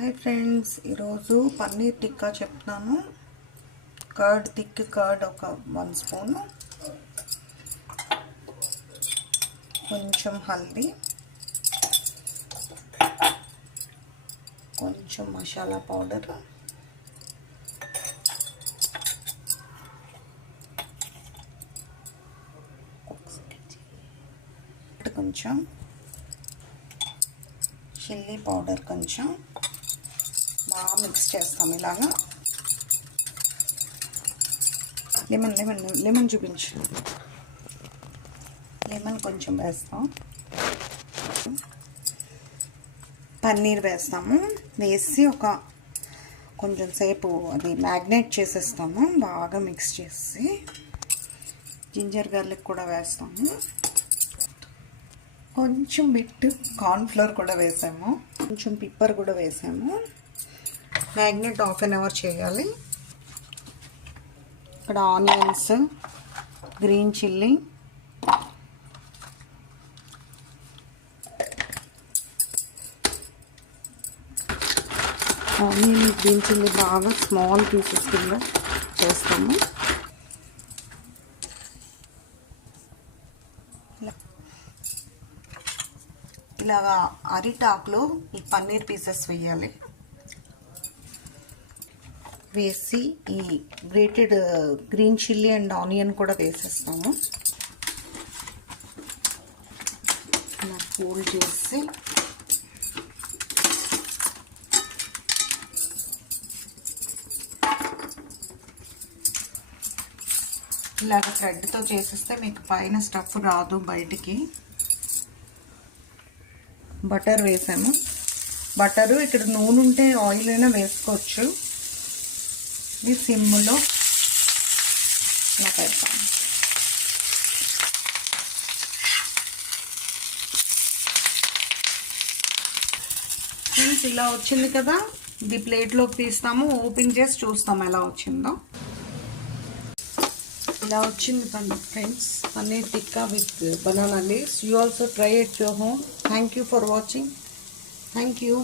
Hi friends, ఈరోజు పన్నీర్ టిక్కా చెప్తాను. Curd thick curd ఒక 1 స్పూను, కొంచెం హల్దీ, కొంచెం మసాలా పౌడర్, కొంచెం చిల్లీ పౌడర్, కొంచెం బాగా మిక్స్ చేస్తాం. ఇలాగా లెమన్ చూపించు. లెమన్ కొంచెం వేస్తాం. పన్నీర్ వేస్తాము. వేసి కొంచెం సేపు అది మ్యాగ్నేట్ చేసేస్తాము. బాగా మిక్స్ చేసి జింజర్ గార్లిక్ కూడా వేస్తాము. కొంచెం బిట్ కార్న్ఫ్లోర్ కూడా వేసాము. కొంచెం పిప్పర్ కూడా వేసాము. మ్యాగ్నేట్ 1/2 అవర్ చేయాలి. ఇక్కడ onions, green chilli, green chilli బాగా స్మాల్ పీసెస్ కింద చేస్తాము. ఇలాగా అరిటాకులో ఈ పన్నీర్ పీసెస్ వేయాలి. వేసి ఈ grated green chilli and onion కూడా వేసేస్తాము. ఇలా ఫోల్డ్ చేసి ఇలాగ థ్రెడ్తో చేసేస్తే మీకు పైన స్టఫ్ రాదు బయటికి. బటర్ వేసాము. బటరు ఇక్కడ నూనె ఉంటే ఆయిల్ అయినా వేసుకోవచ్చు. ఇది సిమ్లో ఇలా పెడతాము. ఫ్రెండ్స్, ఇలా వచ్చింది కదా, ఇది ప్లేట్లోకి తీస్తాము. ఓపెన్ చేసి చూస్తాము ఎలా వచ్చిందో. ఇలా వచ్చింది ఫ్రెండ్స్, paneer tikka with banana leaves. You also try it your home. Thank you for watching. Thank you.